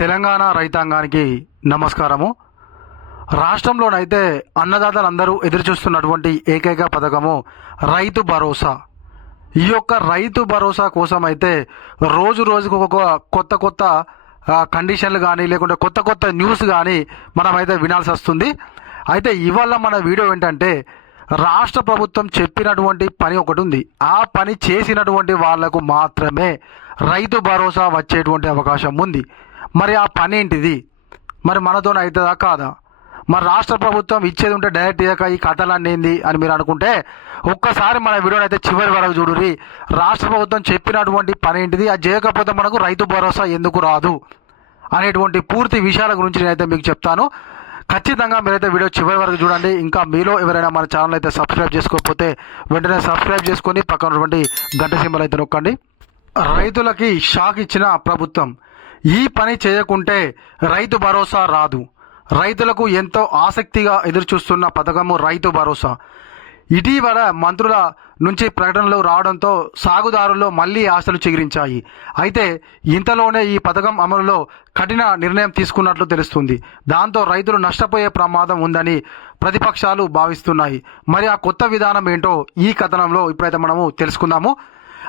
తెలంగాణ రైతాంగానికి నమస్కారము. రాష్ట్రంలోనైతే అన్నదాతలందరూ ఎదురుచూస్తున్నటువంటి ఏకైక పథకము రైతు భరోసా. ఈ యొక్క రైతు భరోసా కోసం అయితే రోజు రోజుకు ఒక కొత్త కొత్త కండిషన్లు కానీ లేకుంటే కొత్త కొత్త న్యూస్ కానీ మనమైతే వినాల్సి వస్తుంది. అయితే ఇవాళ మన వీడియో ఏంటంటే, రాష్ట్ర ప్రభుత్వం చెప్పినటువంటి పని ఒకటి ఉంది. ఆ పని చేసినటువంటి వాళ్లకు మాత్రమే రైతు భరోసా వచ్చేటువంటి అవకాశం ఉంది. మరి ఆ పని ఏంటిది? మరి మనతో అవుతుందా కాదా? మరి రాష్ట్ర ప్రభుత్వం ఇచ్చేది ఉంటే డైరెక్ట్ ఇయ్యక ఈ కథలన్నీ ఏంది అని మీరు అనుకుంటే ఒక్కసారి మన వీడియోని అయితే చివరి వరకు చూడుర్రి. రాష్ట్ర ప్రభుత్వం చెప్పినటువంటి పని ఏంటిది, అది చేయకపోతే మనకు రైతు భరోసా ఎందుకు రాదు అనేటువంటి పూర్తి విషయాల గురించి నేనైతే మీకు చెప్తాను. ఖచ్చితంగా మీరైతే వీడియో చివరి వరకు చూడండి. ఇంకా మీలో ఎవరైనా మన ఛానల్ అయితే సబ్స్క్రైబ్ చేసుకోకపోతే వెంటనే సబ్స్క్రైబ్ చేసుకొని పక్కన ఉన్నటువంటి గంట సింబల్ అయితే నొక్కండి. రైతులకి షాక్ ఇచ్చిన ప్రభుత్వం. ఈ పని చేయకుంటే రైతు భరోసా రాదు. రైతులకు ఎంతో ఆసక్తిగా ఎదురుచూస్తున్న పథకము రైతు భరోసా. ఇటీవల మంత్రుల నుంచి ప్రకటనలు రావడంతో సాగుదారుల్లో మళ్లీ ఆశలు చిగురించాయి. అయితే ఇంతలోనే ఈ పథకం అమలులో కఠిన నిర్ణయం తీసుకున్నట్లు తెలుస్తుంది. దాంతో రైతులు నష్టపోయే ప్రమాదం ఉందని ప్రతిపక్షాలు భావిస్తున్నాయి. మరి ఆ కొత్త విధానం ఏంటో ఈ కథనంలో ఇప్పుడైతే మనము తెలుసుకుందాము.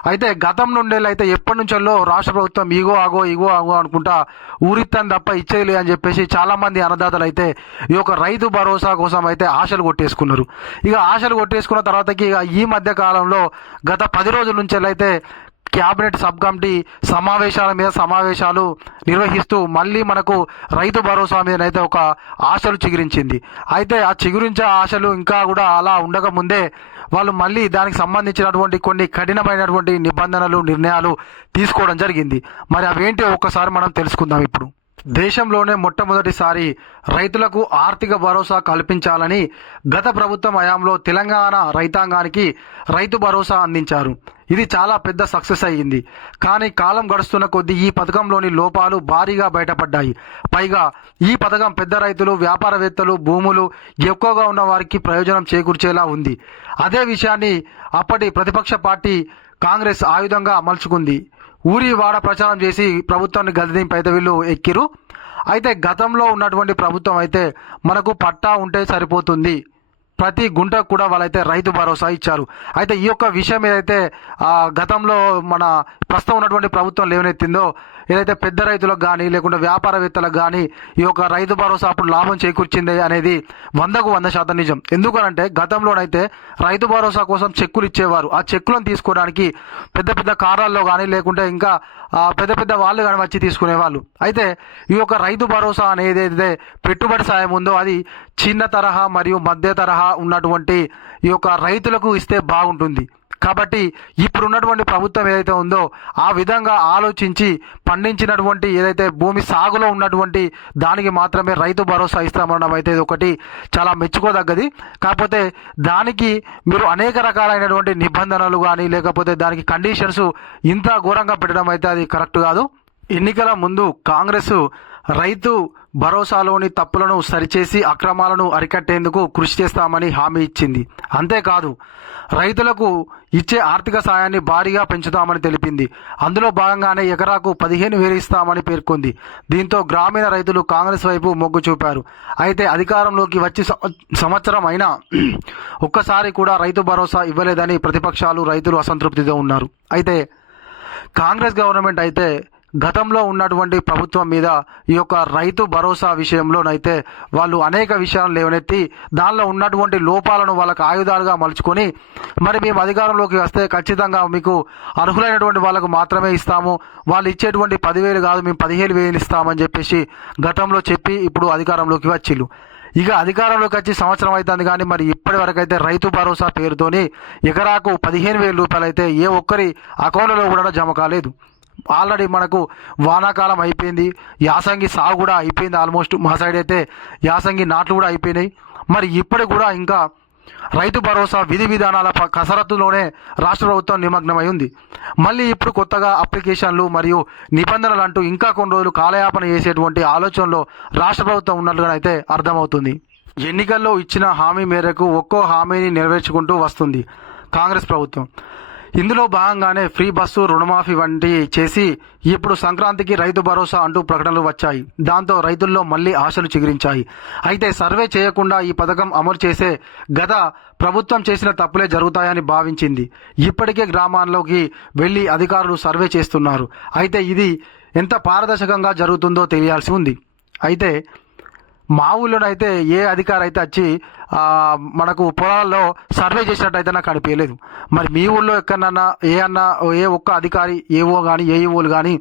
అయితే గతం నుండేళ్ళైతే ఎప్పటి నుంచో రాష్ట్ర ప్రభుత్వం ఇగో ఆగో అనుకుంటా ఊరిత్తాను తప్ప ఇచ్చేయలే అని చెప్పేసి చాలామంది అన్నదాతలు అయితే ఈ యొక్క రైతు భరోసా కోసం అయితే ఆశలు కొట్టేసుకున్నారు. ఇక ఆశలు కొట్టేసుకున్న తర్వాతకి ఈ మధ్య కాలంలో గత 10 రోజుల నుంచి అయితే క్యాబినెట్ సబ్ కమిటీ సమావేశాల మీద సమావేశాలు నిర్వహిస్తూ మళ్ళీ మనకు రైతు భరోసా మీదనైతే ఒక ఆశలు చిగురించింది. అయితే ఆ చిగురించే ఆశలు ఇంకా కూడా అలా ఉండకముందే వాళ్ళు మళ్ళీ దానికి సంబంధించినటువంటి కొన్ని కఠినమైనటువంటి నిబంధనలు నిర్ణయాలు తీసుకోవడం జరిగింది. మరి అవేంటి ఒక్కసారి మనం తెలుసుకుందాం. ఇప్పుడు దేశంలోనే మొట్టమొదటిసారి రైతులకు ఆర్థిక భరోసా కల్పించాలని గత ప్రభుత్వం హయాంలో తెలంగాణ రైతాంగానికి రైతు భరోసా అందించారు. ఇది చాలా పెద్ద సక్సెస్ అయ్యింది. కానీ కాలం గడుస్తున్న కొద్దీ ఈ పథకంలోని లోపాలు భారీగా బయటపడ్డాయి. పైగా ఈ పథకం పెద్ద రైతులు, వ్యాపారవేత్తలు, భూములు ఎక్కువగా ఉన్న వారికి ప్రయోజనం చేకూర్చేలా ఉంది. అదే విషయాన్ని అప్పటి ప్రతిపక్ష పార్టీ కాంగ్రెస్ ఆయుధంగా మలుచుకుంది. ఊరి వాడ ప్రచారం చేసి ప్రభుత్వాన్ని గద్దెదింపి అయితే వీళ్ళు ఎక్కిరు. అయితే గతంలో ఉన్నటువంటి ప్రభుత్వం అయితే మనకు పట్టా ఉంటే సరిపోతుంది, ప్రతి గుంటకు కూడా వాళ్ళైతే రైతు భరోసా ఇచ్చారు. అయితే ఈ యొక్క విషయం ఏదైతే గతంలో మన ప్రస్తుతం ఉన్నటువంటి ప్రభుత్వం లేవనెత్తిందో, ఏదైతే పెద్ద రైతులకు కానీ లేకుంటే వ్యాపారవేత్తలకు కానీ ఈ యొక్క రైతు భరోసా అప్పుడు లాభం చేకూర్చింది అనేది 100కు 100% నిజం. ఎందుకనంటే గతంలోనైతే రైతు భరోసా కోసం చెక్కులు ఇచ్చేవారు. ఆ చెక్కులను తీసుకోవడానికి పెద్ద పెద్ద కారాల్లో కానీ లేకుంటే ఇంకా పెద్ద పెద్ద వాళ్ళు కానీ వచ్చి తీసుకునేవాళ్ళు. అయితే ఈ యొక్క రైతు భరోసా అనేది ఏదైతే పెట్టుబడి సాయం ఉందో అది చిన్న తరహా మరియు మధ్య తరహా ఉన్నటువంటి ఈ యొక్క రైతులకు ఇస్తే బాగుంటుంది. కాబట్టి ఇప్పుడున్నటువంటి ప్రభుత్వం ఏదైతే ఉందో ఆ విధంగా ఆలోచించి పండించినటువంటి ఏదైతే భూమి సాగులో ఉన్నటువంటి దానికి మాత్రమే రైతు భరోసా ఇస్తామనడం అయితే ఇది ఒకటి చాలా మెచ్చుకోదగ్గది. కాకపోతే దానికి మీరు అనేక రకాలైనటువంటి నిబంధనలు కానీ లేకపోతే దానికి కండిషన్స్ ఇంత ఘోరంగా పెట్టడం అయితే అది కరెక్ట్ కాదు. ఎన్నికల ముందు కాంగ్రెస్ రైతు భరోసాలోని తప్పులను సరిచేసి అక్రమాలను అరికట్టేందుకు కృషి చేస్తామని హామీ ఇచ్చింది. అంతేకాదు రైతులకు ఇచ్చే ఆర్థిక సాయాన్ని భారీగా పెంచుతామని తెలిపింది. అందులో భాగంగానే ఎకరాకు 15,000 ఇస్తామని పేర్కొంది. దీంతో గ్రామీణ రైతులు కాంగ్రెస్ వైపు మొగ్గు చూపారు. అయితే అధికారంలోకి వచ్చి సంవత్సరం అయినా ఒక్కసారి కూడా రైతు భరోసా ఇవ్వలేదని ప్రతిపక్షాలు, రైతులు అసంతృప్తితో ఉన్నారు. అయితే కాంగ్రెస్ గవర్నమెంట్ అయితే గతంలో ఉన్నటువంటి ప్రభుత్వం మీద ఈ యొక్క రైతు భరోసా విషయంలోనైతే వాళ్ళు అనేక విషయాలను లేవనెత్తి దానిలో ఉన్నటువంటి లోపాలను వాళ్ళకు ఆయుధాలుగా మలుచుకొని మరి మేము అధికారంలోకి వస్తే ఖచ్చితంగా మీకు అర్హులైనటువంటి వాళ్ళకు మాత్రమే ఇస్తాము, వాళ్ళు ఇచ్చేటువంటి 10,000 కాదు మేము 15,000 ఇస్తామని చెప్పేసి గతంలో చెప్పి ఇప్పుడు అధికారంలోకి వచ్చిళ్ళు. ఇక అధికారంలోకి వచ్చి సంవత్సరం అవుతుంది కానీ మరి ఇప్పటి వరకు అయితే రైతు భరోసా పేరుతోని ఎకరాకు 15,000 రూపాయలు అయితే ఏ ఒక్కరి అకౌంట్లో కూడా జమ కాలేదు. ఆల్రెడీ మనకు వానాకాలం అయిపోయింది, యాసంగి సాగు కూడా అయిపోయింది. ఆల్మోస్ట్ మా సైడ్ అయితే యాసంగి నాట్లు కూడా అయిపోయినాయి. మరి ఇప్పటికి కూడా ఇంకా రైతు భరోసా విధి విధానాల కసరత్తులోనే రాష్ట్ర ప్రభుత్వం నిమగ్నమై ఉంది. మళ్ళీ ఇప్పుడు కొత్తగా అప్లికేషన్లు మరియు నిబంధనలు అంటూ ఇంకా కొన్ని రోజులు కాలయాపన చేసేటువంటి ఆలోచనలో రాష్ట్ర ప్రభుత్వం ఉన్నట్లుగా అయితే అర్థమవుతుంది. ఎన్నికల్లో ఇచ్చిన హామీ మేరకు ఒక్కో హామీని నెరవేర్చుకుంటూ వస్తుంది కాంగ్రెస్ ప్రభుత్వం. ఇందులో భాగంగానే ఫ్రీ బస్సు, రుణమాఫీ వంటి చేసి ఇప్పుడు సంక్రాంతికి రైతు భరోసా అంటూ ప్రకటనలు వచ్చాయి. దాంతో రైతుల్లో మళ్లీ ఆశలు చిగురించాయి. అయితే సర్వే చేయకుండా ఈ పథకం అమలు చేసే గత ప్రభుత్వం చేసిన తప్పులే జరుగుతాయని భావించింది. ఇప్పటికే గ్రామాల్లోకి వెళ్లి అధికారులు సర్వే చేస్తున్నారు. అయితే ఇది ఎంత పారదర్శకంగా జరుగుతుందో తెలియాల్సి ఉంది. అయితే మా ఊళ్ళోనైతే ఏ అధికారి అయితే వచ్చి మనకు పొలాల్లో సర్వే చేసినట్టయితే నాకు అనిపించలేదు. మరి మీ ఊళ్ళో ఎక్కడన్నా ఏ ఒక్క అధికారి ఏవో కానీ ఏఈఓలు కానీ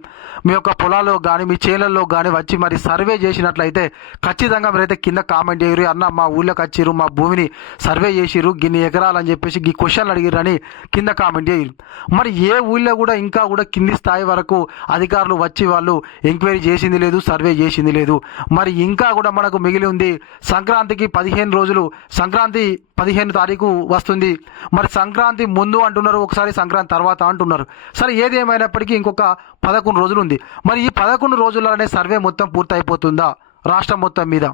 మీ యొక్క పొలాల్లో కానీ మీ చేలల్లో కానీ వచ్చి మరి సర్వే చేసినట్లయితే ఖచ్చితంగా మీరైతే కింద కామెంట్ చేయరు, అన్న మా ఊళ్ళోకి వచ్చిర్రు, మా భూమిని సర్వే చేసిర్రు, గిన్ని ఎకరాలని చెప్పేసి ఈ క్వశ్చన్లు అడిగిరని కింద కామెంట్ చేయరు. మరి ఏ ఊళ్ళో కూడా ఇంకా కూడా కింది స్థాయి వరకు అధికారులు వచ్చి వాళ్ళు ఎంక్వైరీ చేసింది లేదు, సర్వే చేసింది లేదు. మరి ఇంకా కూడా మనకు మిగిలి ఉంది సంక్రాంతికి 15 రోజులు. సంక్రాంతి 15 తారీఖు వస్తుంది. మరి సంక్రాంతి ముందు అంటున్నారు, ఒకసారి సంక్రాంతి తర్వాత అంటున్నారు. సరే ఏది ఏమైనప్పటికీ ఇంకొక 11 రోజులు ఉంది. మరి ఈ 11 రోజుల్లోనే సర్వే మొత్తం పూర్తయిపోతుందా రాష్ట్రం మొత్తం మీద?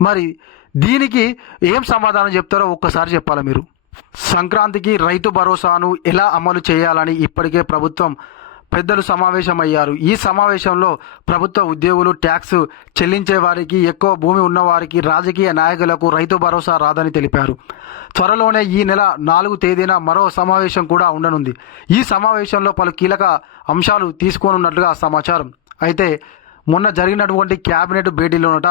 మరి దీనికి ఏం సమాధానం చెప్తారో ఒక్కసారి చెప్పాలి మీరు. సంక్రాంతికి రైతు భరోసాను ఎలా అమలు చేయాలని ఇప్పటికే ప్రభుత్వం పెద్దలు సమావేశమయ్యారు. ఈ సమావేశంలో ప్రభుత్వ ఉద్యోగులు, ట్యాక్స్ చెల్లించే వారికి, ఎక్కువ భూమి ఉన్నవారికి, రాజకీయ నాయకులకు రైతు భరోసా రాదని తెలిపారు. త్వరలోనే ఈ నెల 4 తేదీన మరో సమావేశం కూడా ఉండనుంది. ఈ సమావేశంలో పలు కీలక అంశాలు తీసుకోనున్నట్లుగా సమాచారం. అయితే మొన్న జరిగినటువంటి క్యాబినెట్ భేటీలోనట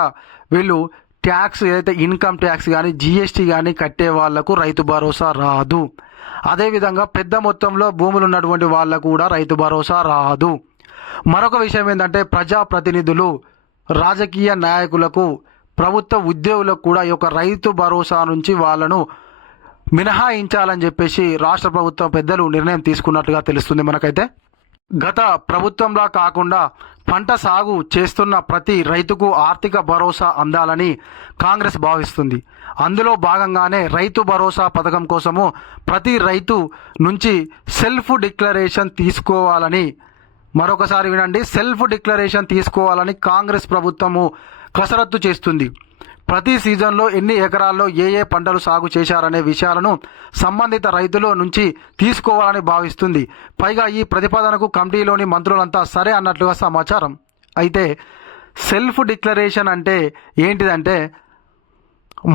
వీళ్ళు ట్యాక్స్ ఏదైతే ఇన్కమ్ ట్యాక్స్ కానీ జీఎస్టీ కానీ కట్టే వాళ్లకు రైతు భరోసా రాదు. అదేవిధంగా పెద్ద మొత్తంలో భూములు ఉన్నటువంటి వాళ్ళకు కూడా రైతు భరోసా రాదు. మరొక విషయం ఏంటంటే ప్రజాప్రతినిధులు, రాజకీయ నాయకులకు, ప్రభుత్వ ఉద్యోగులకు కూడా ఈ యొక్క రైతు భరోసా నుంచి వాళ్ళను మినహాయించాలని చెప్పేసి రాష్ట్ర ప్రభుత్వం పెద్దలు నిర్ణయం తీసుకున్నట్టుగా తెలుస్తుంది మనకైతే. గత ప్రభుత్వంలా కాకుండా పంట సాగు చేస్తున్న ప్రతి రైతుకు ఆర్థిక భరోసా అందాలని కాంగ్రెస్ భావిస్తుంది. అందులో భాగంగానే రైతు భరోసా పథకం కోసము ప్రతి రైతు నుంచి సెల్ఫ్ డిక్లరేషన్ తీసుకోవాలని, మరొకసారి వినండి, సెల్ఫ్ డిక్లరేషన్ తీసుకోవాలని కాంగ్రెస్ ప్రభుత్వము కసరత్తు చేస్తుంది. ప్రతి సీజన్లో ఎన్ని ఎకరాల్లో ఏ ఏ పంటలు సాగు చేశారనే విషయాలను సంబంధిత రైతుల నుంచి తీసుకోవాలని భావిస్తుంది. పైగా ఈ ప్రతిపాదనకు కమిటీలోని మంత్రులంతా సరే అన్నట్లుగా సమాచారం. అయితే సెల్ఫ్ డిక్లరేషన్ అంటే ఏంటిదంటే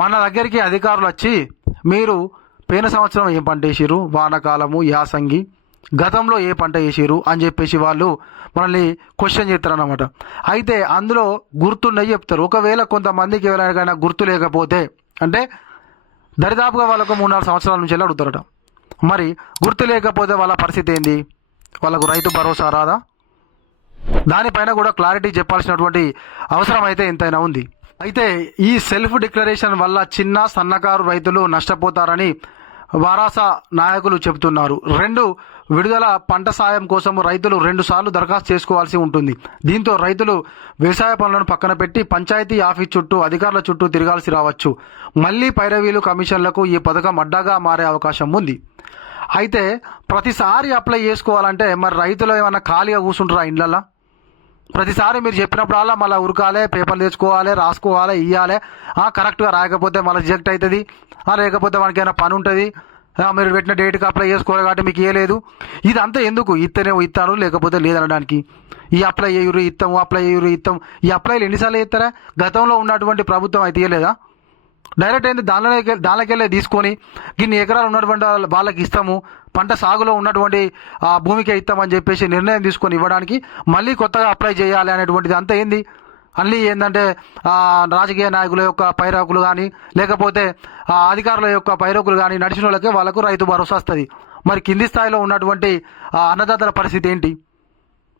మన దగ్గరికి అధికారులు వచ్చి మీరు పోయిన సంవత్సరం ఏం పంట వేసిరు, వానాకాలము, యాసంగి, గతంలో ఏ పంట వేసిరు అని చెప్పేసి వాళ్ళు మనల్ని క్వశ్చన్ చేస్తారన్నమాట. అయితే అందులో గుర్తున్నవి చెప్తారు. ఒకవేళ కొంతమందికి ఎవరికైనా గుర్తు లేకపోతే అంటే దరిదాపుగా వాళ్ళకు 3-4 సంవత్సరాల నుంచి వెళ్ళి అడుగుతారట. మరి గుర్తు లేకపోతే వాళ్ళ పరిస్థితి ఏంది? వాళ్ళకు రైతు భరోసా రాదా? దానిపైన కూడా క్లారిటీ చెప్పాల్సినటువంటి అవసరం అయితే ఎంతైనా ఉంది. అయితే ఈ సెల్ఫ్ డిక్లరేషన్ వల్ల చిన్న సన్నకారు రైతులు నష్టపోతారని వారాస నాయకులు చెబుతున్నారు. 2 విడుదల పంట సాయం కోసం రైతులు 2 సార్లు దరఖాస్తు చేసుకోవాల్సి ఉంటుంది. దీంతో రైతులు వ్యవసాయ పనులను పక్కన పెట్టి పంచాయతీ ఆఫీస్ చుట్టూ, అధికారుల చుట్టూ తిరగాల్సి రావచ్చు. మళ్లీ పైరవీలు, కమిషన్లకు ఈ పథకం అడ్డాగా మారే అవకాశం ఉంది. అయితే ప్రతిసారి అప్లై చేసుకోవాలంటే మరి రైతులు ఏమన్నా ఖాళీగా కూర్చుంటారా ఇండ్లల్లో? ప్రతిసారి మీరు చెప్పినప్పుడల్లా మళ్ళీ ఉరకాలి, పేపర్లు తెచ్చుకోవాలి, రాసుకోవాలి, ఇవ్వాలి. కరెక్ట్గా రాయకపోతే మళ్ళీ రిజెక్ట్ అవుతుంది, లేకపోతే మనకి ఏమైనా పని ఉంటుంది, మీరు పెట్టిన డేట్కి అప్లై చేసుకోవాలి కాబట్టి మీకు ఇవ్వలేదు. ఇదంతా ఎందుకు? ఇస్తాను లేకపోతే లేదనడానికి. ఈ అప్లై చేయరు ఇస్తాము, అప్లై చేయరు ఇస్తాం. ఈ అప్లైలు ఎన్నిసార్లు చేస్తారా? గతంలో ఉన్నటువంటి ప్రభుత్వం అయితే ఇవ్వలేదా? డైరెక్ట్ అయింది దానికెళ్ళే తీసుకొని ఇన్ని ఎకరాలు ఉన్నటువంటి వాళ్ళకి ఇస్తాము, పంట సాగులో ఉన్నటువంటి ఆ భూమికే ఇస్తామని చెప్పేసి నిర్ణయం తీసుకొని ఇవ్వడానికి మళ్ళీ కొత్తగా అప్లై చేయాలి అనేటువంటిది అంతా ఏంది? అన్నీ ఏంటంటే రాజకీయ నాయకుల యొక్క పైరాకులు కానీ లేకపోతే అధికారుల యొక్క పైరాకులు కానీ నడిచిన వాళ్ళకే వాళ్ళకు రైతు భరోసా వస్తుంది. మరి కింది స్థాయిలో ఉన్నటువంటి అన్నదాతల పరిస్థితి ఏంటి?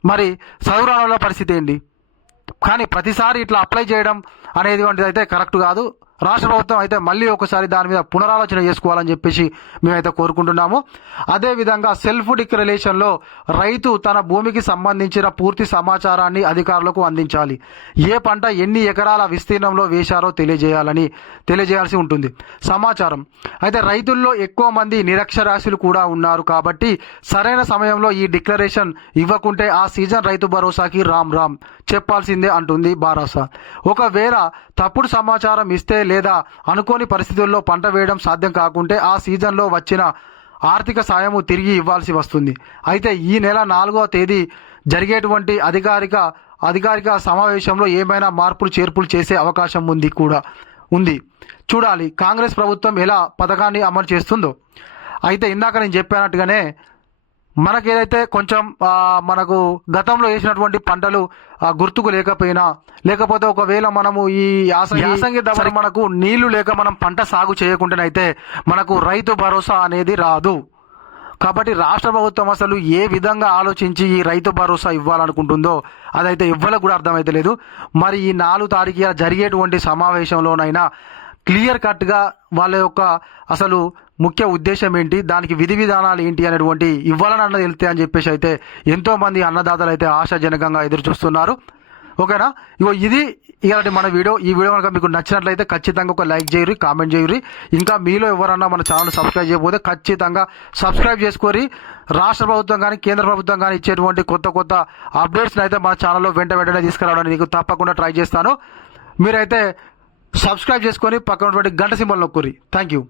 మరి చదువురానుల పరిస్థితి ఏంటి? కానీ ప్రతిసారి ఇట్లా అప్లై చేయడం అనేది అయితే కరెక్ట్ కాదు. రాష్ట్ర ప్రభుత్వం అయితే మళ్ళీ ఒకసారి దాని మీద పునరాలోచన చేసుకోవాలని చెప్పేసి మేమైతే కోరుకుంటున్నాము. అదేవిధంగా సెల్ఫ్ డిక్లరేషన్లో రైతు తన భూమికి సంబంధించిన పూర్తి సమాచారాన్ని అధికారులకు అందించాలి. ఏ పంట ఎన్ని ఎకరాల విస్తీర్ణంలో వేశారో తెలియజేయాల్సి ఉంటుంది సమాచారం. అయితే రైతుల్లో ఎక్కువ మంది నిరక్షరాస్యులు కూడా ఉన్నారు కాబట్టి సరైన సమయంలో ఈ డిక్లరేషన్ ఇవ్వకుంటే ఆ సీజన్ రైతు భరోసాకి రామ్ రామ్ చెప్పాల్సిందే అంటుంది బారాస. ఒకవేళ తప్పుడు సమాచారం ఇస్తే లేదా అనుకోని పరిస్థితుల్లో పంట వేయడం సాధ్యం కాకుంటే ఆ సీజన్లో వచ్చిన ఆర్థిక సాయము తిరిగి ఇవ్వాల్సి వస్తుంది. అయితే ఈ నెల 4వ తేదీ జరిగేటువంటి అధికారిక సమావేశంలో ఏమైనా మార్పులు చేర్పులు చేసే అవకాశం ఉంది. చూడాలి కాంగ్రెస్ ప్రభుత్వం ఎలా పథకాన్ని అమలు చేస్తుందో. అయితే ఇందాక నేను చెప్పినట్టుగానే మనకేదైతే కొంచెం మనకు గతంలో వేసినటువంటి పంటలు గుర్తుకు లేకపోయినా, లేకపోతే ఒకవేళ మనము ఈ యాసంగి దశలో మనకు నీళ్లు లేక మనం పంట సాగు చేయకుండానైతే మనకు రైతు భరోసా అనేది రాదు. కాబట్టి రాష్ట్ర ప్రభుత్వం అసలు ఏ విధంగా ఆలోచించి ఈ రైతు భరోసా ఇవ్వాలనుకుంటుందో అదైతే ఇవ్వలకు కూడా అర్థమైతే లేదు. మరి ఈ 4 తారీఖు జరిగేటువంటి సమావేశంలోనైనా క్లియర్ కట్గా వాళ్ళ యొక్క అసలు ముఖ్య ఉద్దేశం ఏంటి, దానికి విధి విధానాలు ఏంటి అనేటువంటి ఇవ్వాలని వెళ్తే అని చెప్పేసి అయితే ఎంతోమంది అన్నదాతలు అయితే ఆశాజనకంగా ఎదురు చూస్తున్నారు. ఓకేనా, ఇది ఇలాంటి మన వీడియో. ఈ వీడియో కనుక మీకు నచ్చినట్లయితే ఖచ్చితంగా ఒక లైక్ చేయరు, కామెంట్ చేయరు. ఇంకా మీలో ఎవరన్నా మన ఛానల్ సబ్స్క్రైబ్ చేయకపోతే ఖచ్చితంగా సబ్స్క్రైబ్ చేసుకొని రాష్ట్ర ప్రభుత్వం కానీ కేంద్ర ప్రభుత్వం కానీ ఇచ్చేటువంటి కొత్త అప్డేట్స్ని అయితే మన ఛానల్లో వెంటనే తీసుకురావడానికి నీకు తప్పకుండా ట్రై చేస్తాను. మీరైతే సబ్స్క్రైబ్ చేసుకొని పక్కన ఉన్నటువంటి గంట సింబల్ నొక్కుర్రి. Thank you.